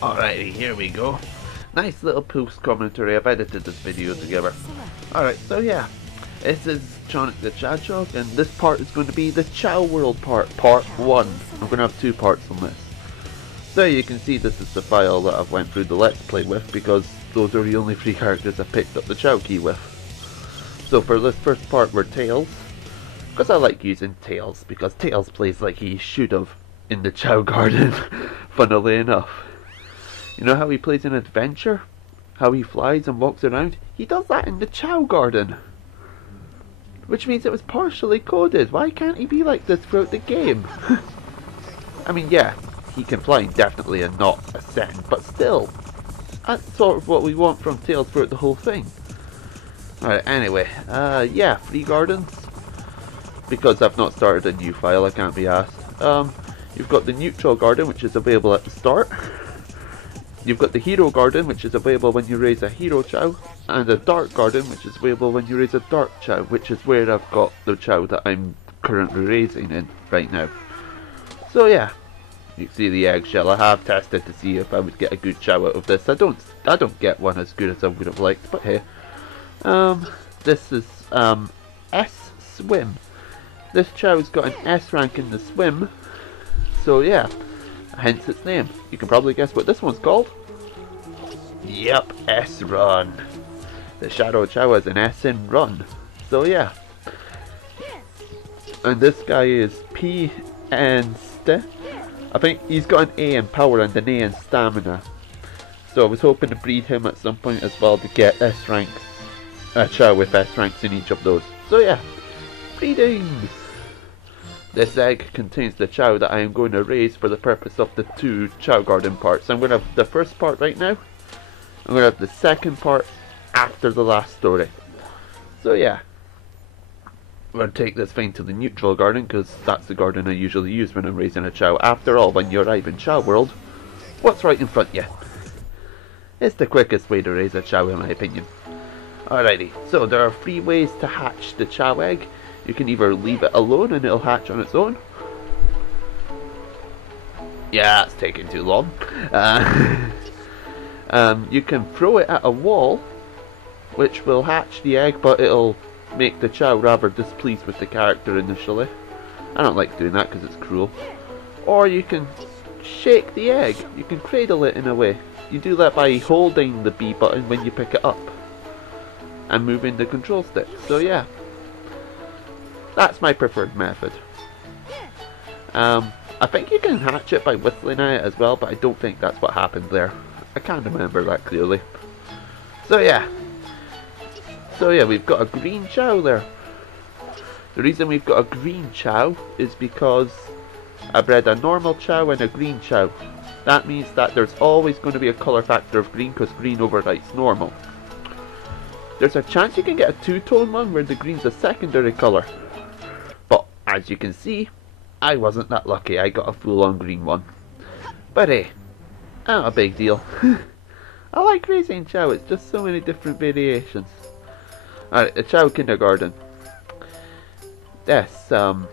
Alrighty, here we go. Nice little post commentary. I've edited this video together. Alright, so yeah. This is Sonic the Chadgehog, and this part is going to be the Chao World part 1. I'm going to have 2 parts on this. So you can see this is the file that I've went through the Let's Play with, because those are the only 3 characters I picked up the Chao key with. So for this first part we're Tails, because I like using Tails, because Tails plays like he should have in the Chao Garden, funnily enough. You know how he plays in Adventure? How he flies and walks around? He does that in the Chao Garden. Which means it was partially coded. Why can't he be like this throughout the game? I mean, yeah, he can fly indefinitely and not ascend, but still, that's sort of what we want from Tails throughout the whole thing. Alright, anyway, yeah, free gardens. Because I've not started a new file, I can't be asked. You've got the neutral garden, which is available at the start. You've got the hero garden, which is available when you raise a hero Chao, and a dark garden, which is available when you raise a dark Chao, which is where I've got the Chao that I'm currently raising in right now. So yeah, you can see the eggshell. I have tested to see if I would get a good Chao out of this. I don't get one as good as I would have liked, but hey. This is S swim. This Chao's got an S rank in the swim, so yeah, hence its name. You can probably guess what this one's called. Yep, S run. The Shadow Chao has an S in run, so yeah. And this guy is P and St. I think he's got an A in power and an A in stamina. So I was hoping to breed him at some point as well to get S ranks. A Chao with S ranks in each of those. So yeah, breeding! This egg contains the Chao that I am going to raise for the purpose of the 2 Chao Garden parts. I'm going to have the first part right now. I'm going to have the second part after the last story. So yeah, I'm going to take this thing to the neutral garden, because that's the garden I usually use when I'm raising a Chao. After all, when you arrive in Chao World, what's right in front of you? It's the quickest way to raise a Chao in my opinion. Alrighty, so there are 3 ways to hatch the Chao egg. You can either leave it alone and it'll hatch on its own. Yeah, it's taking too long. You can throw it at a wall, which will hatch the egg, but it'll make the Chao rather displeased with the character initially. I don't like doing that because it's cruel. Or you can shake the egg. You can cradle it in a way. You do that by holding the B button when you pick it up and moving the control stick. So yeah, that's my preferred method. I think you can hatch it by whistling at it as well, but I don't think that's what happened there. I can't remember that clearly. So yeah, we've got a green Chao there. The reason we've got a green Chao is because I bred a normal Chao and a green Chao. That means that there's always going to be a colour factor of green, because green overwrites normal. There's a chance you can get a 2-tone one where the green's a secondary colour. But as you can see, I wasn't that lucky. I got a full-on green one. But hey, not a big deal. I like raising Chao, it's just so many different variations. Alright, the Chao Kindergarten. Yes, I'm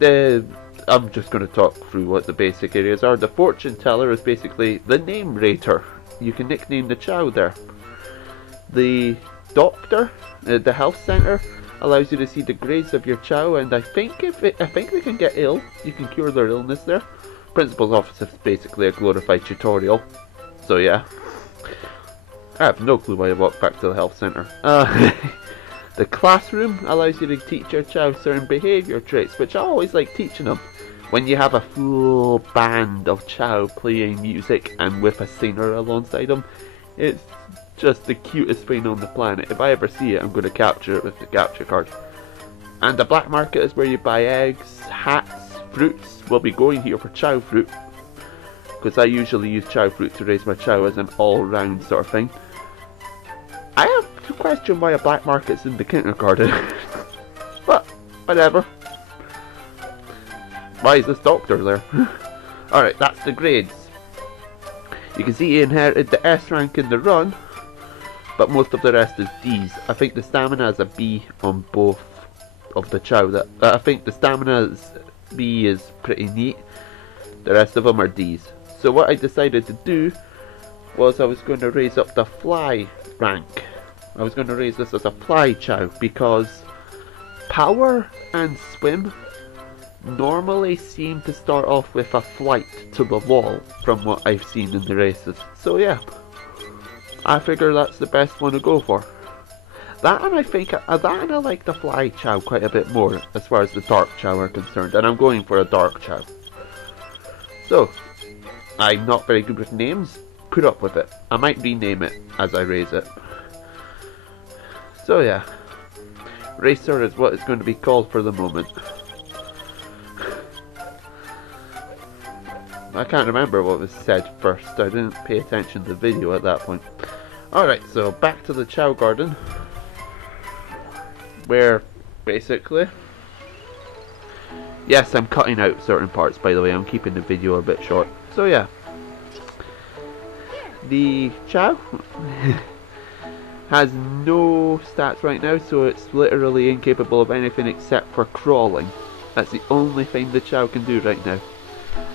just going to talk through what the basic areas are. The Fortune Teller is basically the name rater. You can nickname the Chao there. The Doctor, the health center, allows you to see the grades of your Chao, and I think they can get ill, you can cure their illness there. Principal's office is basically a glorified tutorial. So yeah, I have no clue why I walked back to the health center. The classroom allows you to teach your Chao certain behavior traits, which I always like teaching them. When you have a full band of Chao playing music and with a singer alongside them, it's just the cutest thing on the planet. If I ever see it, I'm going to capture it with the capture card. And the black market is where you buy eggs, hats, fruits. We'll be going here for Chao fruit, because I usually use Chao fruit to raise my Chao as an all-round sort of thing. I have to question why a black market's in the kindergarten. But whatever. Why is this doctor there? Alright, that's the grades. You can see he inherited the S rank in the run, but most of the rest is D's. I think the stamina is a B on both of the Chao. I think the stamina B is pretty neat. The rest of them are D's. So what I decided to do was I was going to raise up the fly rank. I was going to raise this as a fly Chao because power and swim normally seem to start off with a flight to the wall from what I've seen in the races. So yeah, I figure that's the best one to go for. That and I think I like the fly Chao quite a bit more as far as the dark Chao are concerned, and I'm going for a dark Chao. So I'm not very good with names. Put up with it. I might rename it as I raise it. So yeah, Racer is what it's going to be called for the moment. I can't remember what was said first. I didn't pay attention to the video at that point. Alright, so back to the Chao Garden, where basically, yes, I'm cutting out certain parts, by the way. I'm keeping the video a bit short. So yeah, the Chao has no stats right now, so it's literally incapable of anything except for crawling. That's the only thing the Chao can do right now.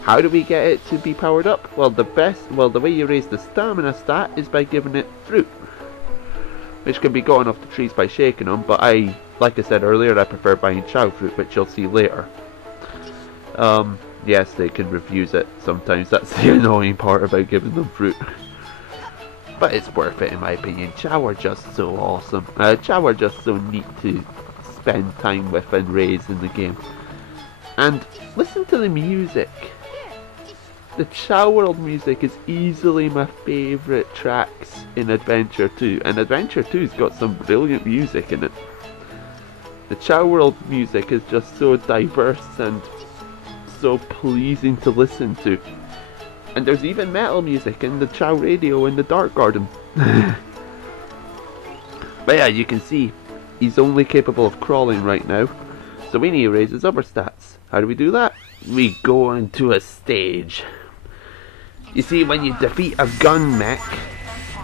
How do we get it to be powered up? Well, the way you raise the stamina stat is by giving it fruit, which can be gotten off the trees by shaking them, but like I said earlier, I prefer buying Chao fruit, which you'll see later. Yes, they can refuse it sometimes. That's the annoying part about giving them fruit. But it's worth it in my opinion. Chao are just so awesome. Chao are just so neat to spend time with and raise in the game. And listen to the music. The Chao World music is easily my favourite tracks in Adventure 2. And Adventure 2's got some brilliant music in it. The Chao World music is just so diverse and so pleasing to listen to. And there's even metal music in the Chao radio in the Dark Garden. But yeah, you can see he's only capable of crawling right now, so we need to raise his other stats. How do we do that? We go into a stage. You see, when you defeat a gun mech,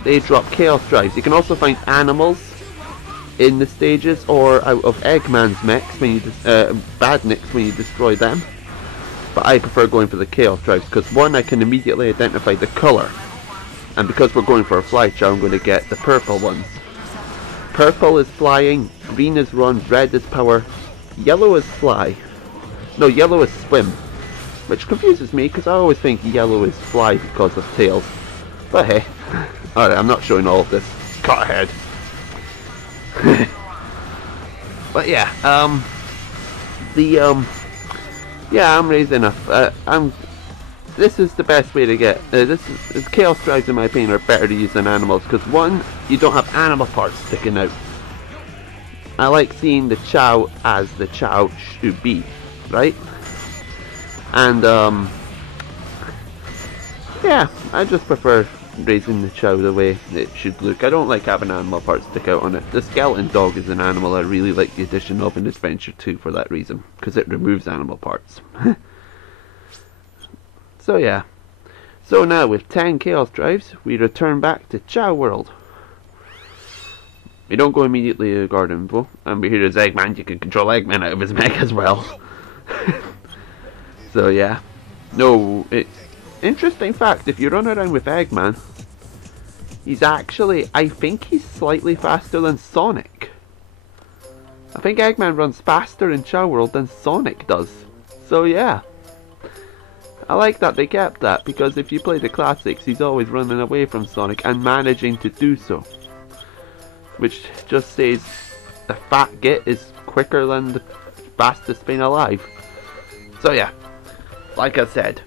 they drop chaos drives. You can also find animals in the stages or out of Eggman's mechs when you badniks when you destroy them. But I prefer going for the chaos drives because one, I can immediately identify the colour, and because we're going for a fly Chao, I'm going to get the purple ones. Purple is flying, green is run, red is power, yellow is fly. No, yellow is swim, which confuses me because I always think yellow is fly because of tails. But hey, alright, I'm not showing all of this. Cut ahead. But yeah, yeah, I'm raising this is the best way to get, chaos drives in my opinion are better to use than animals, because one, you don't have animal parts sticking out. I like seeing the Chao as the Chao should be, right? And yeah, I just prefer raising the Chao the way it should look. I don't like having animal parts stick out on it. The skeleton dog is an animal I really like the addition of in Adventure 2 for that reason, because it removes animal parts. So yeah, so now with 10 chaos drives we return back to Chao World. We don't go immediately to the garden though, and we hear there's Eggman. You can control Eggman out of his mech as well. So yeah, no, interesting fact, if you run around with Eggman, he's actually, I think he's slightly faster than Sonic. I think Eggman runs faster in Chao World than Sonic does. So yeah, I like that they kept that, because if you play the classics, he's always running away from Sonic and managing to do so. Which just says the fat git is quicker than the fastest thing alive. So yeah, like I said,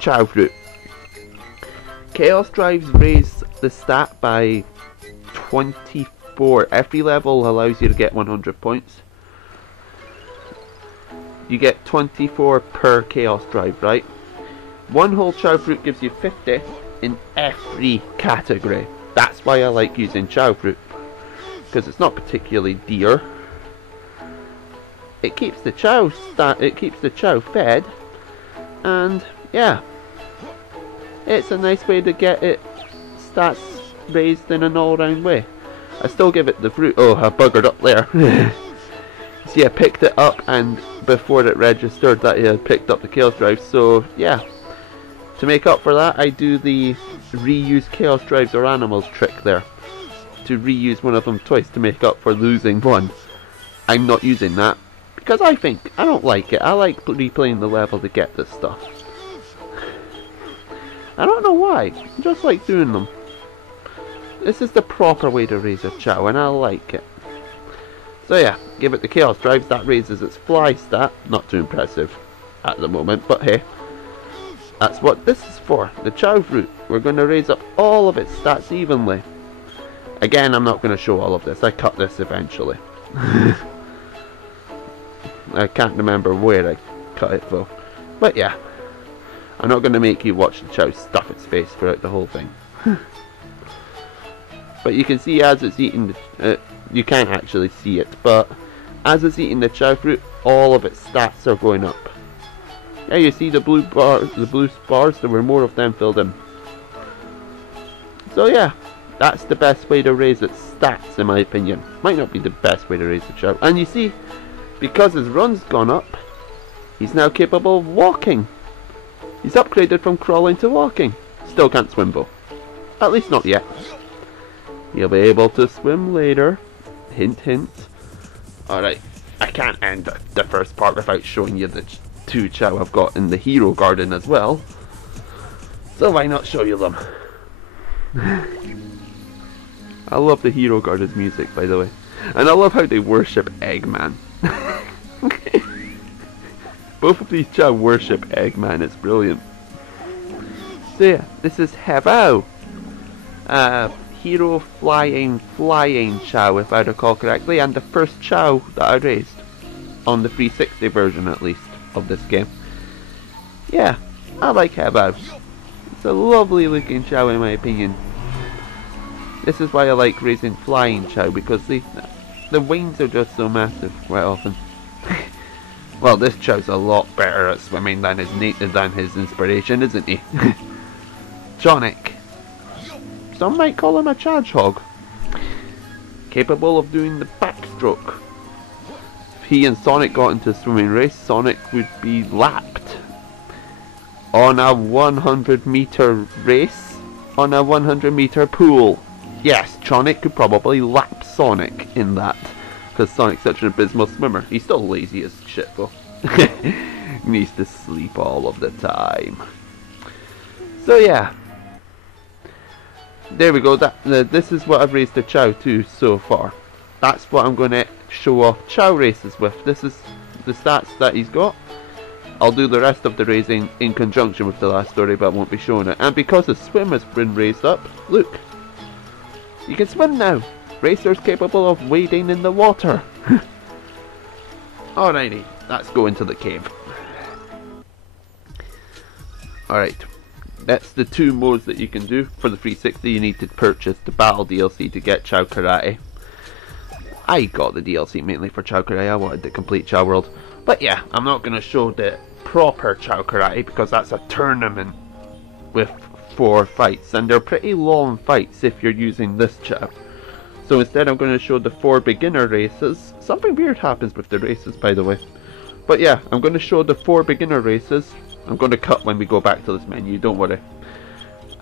Chao fruit. Chaos drives raise the stat by 24. Every level allows you to get 100 points. You get 24 per chaos drive, right? One whole Chao fruit gives you 50 in every category. That's why I like using Chao fruit, because it's not particularly dear. It keeps the Chao fed, and yeah, it's a nice way to get it stats raised in an all-round way. I still give it the fruit. Oh, I buggered up there. See, I picked it up, and before it registered that it had picked up the chaos drive. So yeah, To make up for that, I do the reuse Chaos Drives or Animals trick there. To reuse one of them twice to make up for losing one. I'm not using that because I don't like it. I like replaying the level to get this stuff. I don't know why. I just like doing them. This is the proper way to raise a Chao, and I like it. So yeah, give it the Chaos Drives. That raises its fly stat. Not too impressive at the moment, but hey. That's what this is for, the Chao fruit. We're going to raise up all of its stats evenly. Again, I'm not going to show all of this. I cut this eventually. I can't remember where I cut it though. But yeah, I'm not going to make you watch the Chao stuff its face throughout the whole thing. But you can see as it's eating, you can't actually see it, but as it's eating the Chao fruit, all of its stats are going up. Yeah, you see the blue bars, there were more of them filled in. So yeah, that's the best way to raise its stats in my opinion. Might not be the best way to raise the Chao. And you see, because his run's gone up, he's now capable of walking. He's upgraded from crawling to walking. Still can't swim though. At least not yet. He'll be able to swim later. Hint hint. Alright, I can't end the first part without showing you the 2 Chao I've got in the Hero Garden as well. So why not show you them? I love the Hero Garden's music, by the way. And I love how they worship Eggman. Both of these Chao worship Eggman, it's brilliant. So yeah, this is Hebao. Hero flying Chao, if I recall correctly, and the first Chao that I raised. On the 360 version at least of this game. Yeah, I like Hebao. It's a lovely looking Chao in my opinion. This is why I like raising flying Chao, because the wings are just so massive quite often. Well, this Chao's a lot better at swimming than his inspiration, isn't he? Sonic. Some might call him a Chadgehog. Capable of doing the backstroke. If he and Sonic got into a swimming race, Sonic would be lapped. On a 100-meter race, on a 100-meter pool. Yes, Sonic could probably lap Sonic in that. Because Sonic's such an abysmal swimmer. He's still lazy as shit though. He needs to sleep all of the time. So yeah. There we go. This is what I've raised the Chao to so far. That's what I'm going to show off Chao races with. This is the stats that he's got. I'll do the rest of the raising in conjunction with the last story, but I won't be showing it. And because his swim has been raised up, look. You can swim now. Racers capable of wading in the water. Alrighty, let's go into the cave. Alright, that's the 2 modes that you can do. For the 360 you need to purchase the Battle DLC to get Chao Karate. I got the DLC mainly for Chao Karate, I wanted the complete Chao World. But yeah, I'm not going to show the proper Chao Karate because that's a tournament with 4 fights. And they're pretty long fights if you're using this Chao. So instead I'm going to show the 4 beginner races. Something weird happens with the races, by the way. But yeah, I'm going to show the 4 beginner races. I'm going to cut when we go back to this menu, don't worry.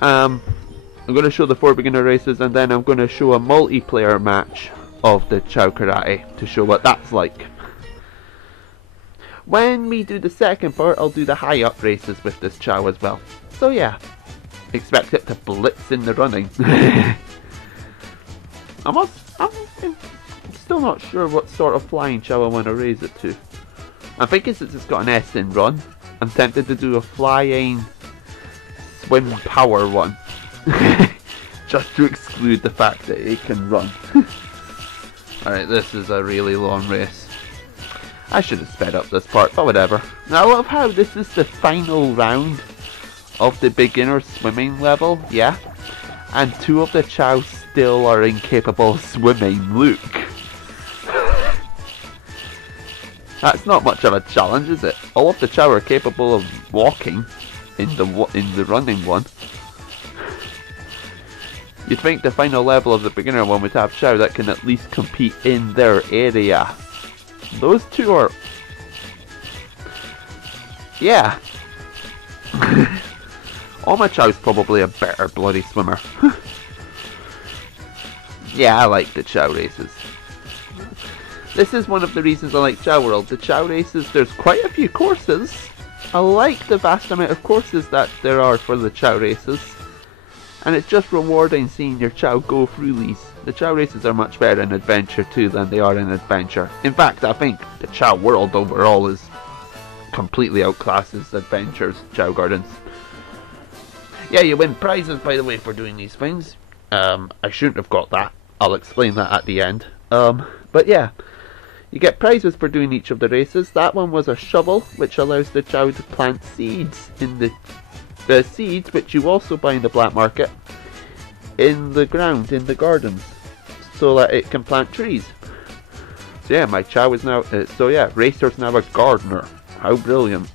I'm going to show the 4 beginner races, and then I'm going to show a multiplayer match of the Chao Karate to show what that's like. When we do the second part, I'll do the high up races with this Chao as well. So yeah, expect it to blitz in the running. I'm still not sure what sort of flying Chao I want to raise it to. I'm thinking since it's got an S in run, I'm tempted to do a flying swim power one. Just to exclude the fact that it can run. Alright, this is a really long race. I should have sped up this part, but whatever. Now, I love how this is the final round of the beginner swimming level, yeah? And 2 of the Chao still are incapable of swimming, look. That's not much of a challenge, is it? All of the Chao are capable of walking in the running one. You'd think the final level of the beginner one would have Chao that can at least compete in their area. Those 2 are... yeah. All my Chow's probably a better bloody swimmer. Yeah, I like the Chao races. This is one of the reasons I like Chao World. The Chao races, there's quite a few courses. I like the vast amount of courses that there are for the Chao races. And it's just rewarding seeing your Chao go through these. The Chao races are much better in Adventure 2 than they are in Adventure. In fact, I think the Chao World overall is completely outclasses Adventure's Chao Gardens. Yeah, you win prizes, by the way, for doing these things. I shouldn't have got that. I'll explain that at the end. But yeah, you get prizes for doing each of the races. That one was a shovel, which allows the Chao to plant seeds in the seeds, which you also buy in the black market, in the ground, in the gardens, so that it can plant trees. So yeah, my Chao is now, Racer's now a gardener. How brilliant.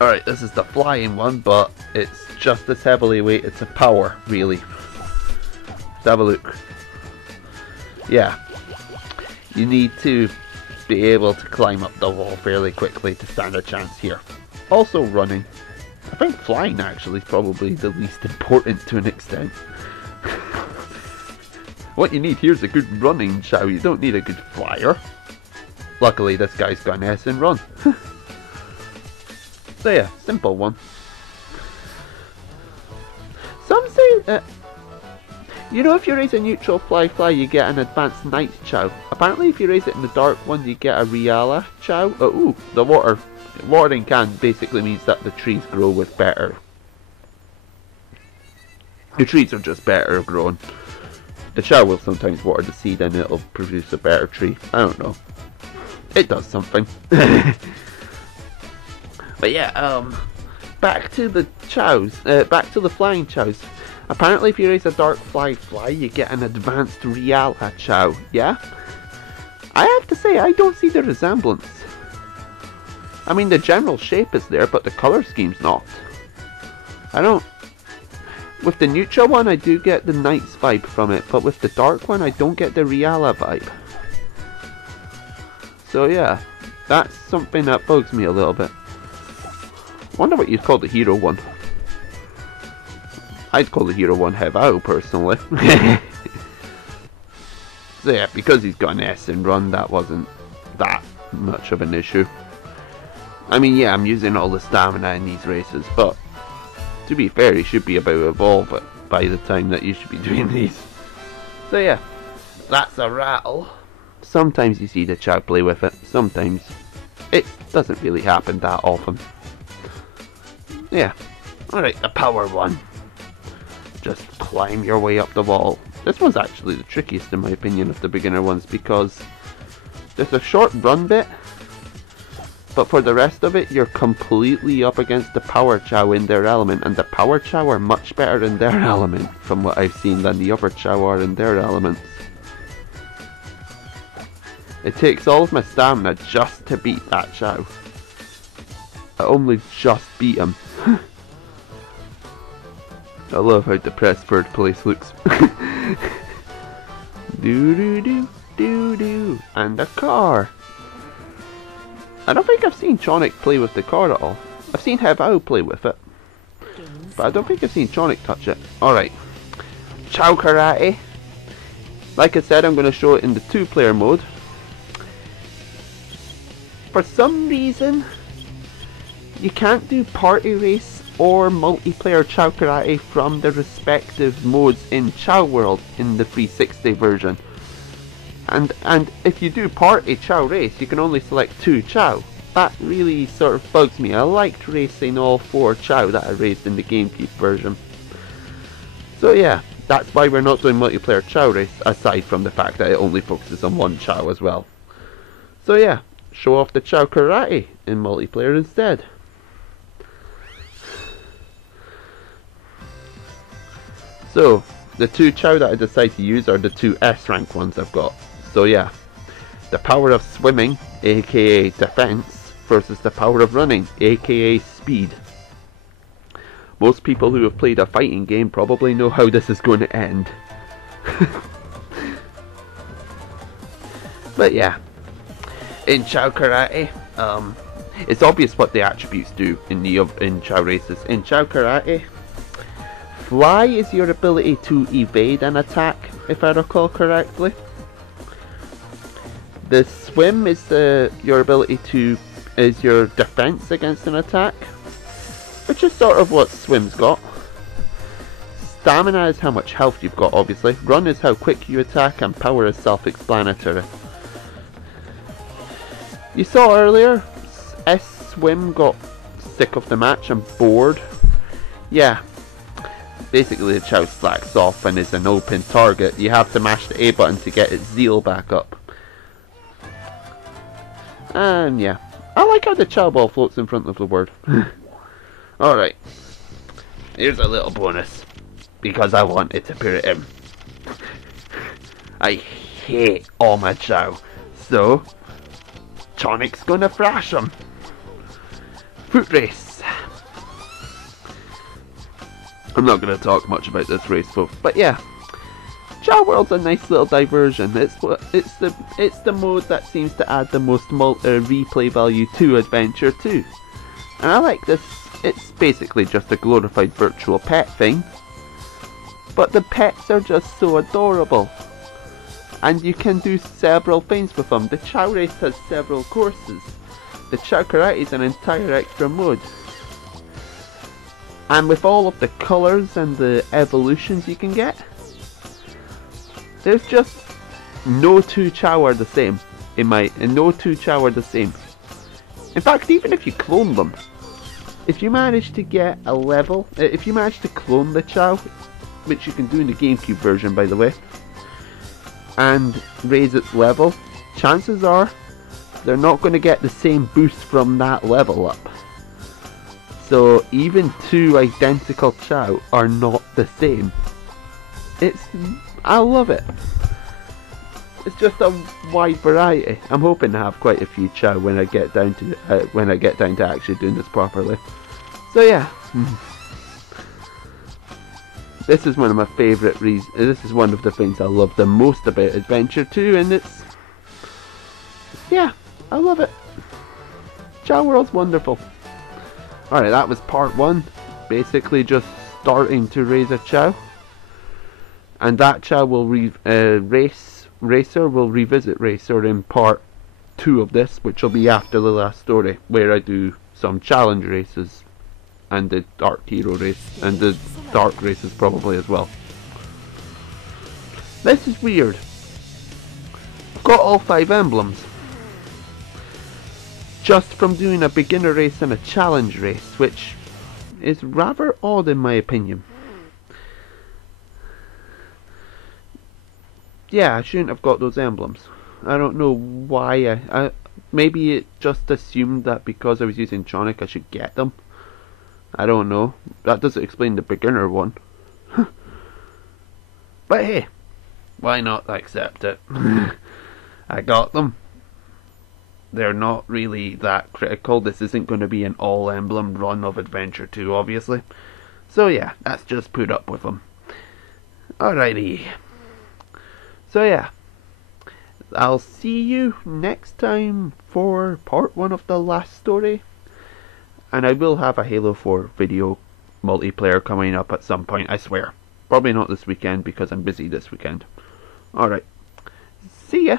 Alright, this is the flying one, but it's just as heavily weighted to power, really. Let's have a look. Yeah, you need to be able to climb up the wall fairly quickly to stand a chance here. Also running. I think flying actually is probably the least important to an extent. What you need here is a good running Chao. You don't need a good flyer. Luckily this guy's got an S in run. So yeah, simple one. Some say that, you know, if you raise a neutral fly you get an advanced night Chao. Apparently if you raise it in the dark one you get a Reala Chao. Ooh, the watering can basically means that the trees grow with better. The trees are just better grown. The Chao will sometimes water the seed and it'll produce a better tree. I don't know. It does something. But yeah, back to the Chaos. Back to the flying Chaos. Apparently if you raise a dark fly, you get an advanced Reala Chao. Yeah? I have to say, I don't see the resemblance. I mean, the general shape is there, but the colour scheme's not. I don't... With the neutral one, I do get the Knight's vibe from it, but with the dark one, I don't get the Reala vibe. So yeah, that's something that bugs me a little bit. Wonder what you'd call the hero one. I'd call the hero one Hevao, personally. So yeah, because he's got an S in run, that wasn't that much of an issue. I mean, yeah, I'm using all the stamina in these races, but to be fair, he should be about to evolve it by the time that you should be doing these. So yeah, that's a rattle. Sometimes you see the Chao play with it, sometimes it doesn't really happen that often. Yeah, alright, the power one. Just climb your way up the wall. This one's actually the trickiest in my opinion of the beginner ones, because there's a short run bit, but for the rest of it you're completely up against the power Chao in their element, and the power Chao are much better in their element from what I've seen than the other Chao are in their elements. It takes all of my stamina just to beat that Chao. I only just beat him. I love how depressed third place looks. Do do do do do, and a car. I don't think I've seen Chonic play with the car at all. I've seen Hevao play with it, but I don't think I've seen Chonic touch it. Alright, Chao Karate. Like I said, I'm going to show it in the 2-player mode. For some reason, you can't do party race or multiplayer Chao Karate from the respective modes in Chao World in the 360 version. And if you do party Chao race, you can only select 2 Chao. That really sort of bugs me. I liked racing all 4 Chao that I raced in the Gamecube version. So yeah, that's why we're not doing multiplayer Chao race, aside from the fact that it only focuses on 1 Chao as well. So yeah, show off the Chao Karate in multiplayer instead. So, the 2 Chao that I decide to use are the 2 S rank ones I've got. So yeah, the power of swimming, aka defense, versus the power of running, aka speed. Most people who have played a fighting game probably know how this is going to end. But yeah, in Chao Karate, It's obvious what the attributes do in Chao races. In Chao Karate, fly is your ability to evade an attack, if I recall correctly. The swim is your ability to your defense against an attack, which is sort of what swim's got. Stamina is how much health you've got, obviously. Run is how quick you attack, and power is self-explanatory. You saw earlier, swim got sick of the match and bored. Yeah, basically the Chao slacks off and is an open target. You have to mash the A button to get its zeal back up. And yeah, I like how the Chao ball floats in front of the word. Alright, here's a little bonus, because I wanted to put it in. I hate all my Chao, so Chonic's gonna thrash him. Foot race. I'm not gonna talk much about this race, folks, but yeah, Chao World's a nice little diversion. It's the mode that seems to add the most replay value to Adventure 2, and I like this. It's basically just a glorified virtual pet thing, but the pets are just so adorable, and you can do several things with them. The Chao race has several courses. The Chao Karate is an entire extra mode. And with all of the colours and the evolutions you can get, there's just no two Chao are the same. No two Chao are the same. In fact, even if you clone them, if you manage to get a level, if you manage to clone the Chao, which you can do in the Gamecube version by the way, and raise its level, chances are they're not going to get the same boost from that level up. So even two identical Chao are not the same. I love it. It's just a wide variety. I'm hoping to have quite a few Chao when I get down to actually doing this properly. So yeah, this is one of my favourite reasons. This is one of the things I love the most about Adventure 2, and yeah, I love it. Chao World's wonderful. Alright, that was part 1. Basically just starting to raise a Chao. And that Chao will Racer will revisit Racer in part 2 of this, which will be after the last story, where I do some challenge races and the Dark Hero race, and the Dark races probably as well. This is weird. I've got all 5 emblems just from doing a beginner race and a challenge race, which is rather odd in my opinion. Yeah, I shouldn't have got those emblems. I don't know why maybe it just assumed that because I was using Chonic I should get them. I don't know. That doesn't explain the beginner one. But hey, why not accept it? I got them. They're not really that critical. This isn't going to be an all emblem run of Adventure 2, obviously. So yeah, let's just put up with them. Alrighty. So yeah, I'll see you next time for part 1 of the last story. And I will have a Halo 4 video multiplayer coming up at some point, I swear. Probably not this weekend because I'm busy this weekend. Alright, see ya!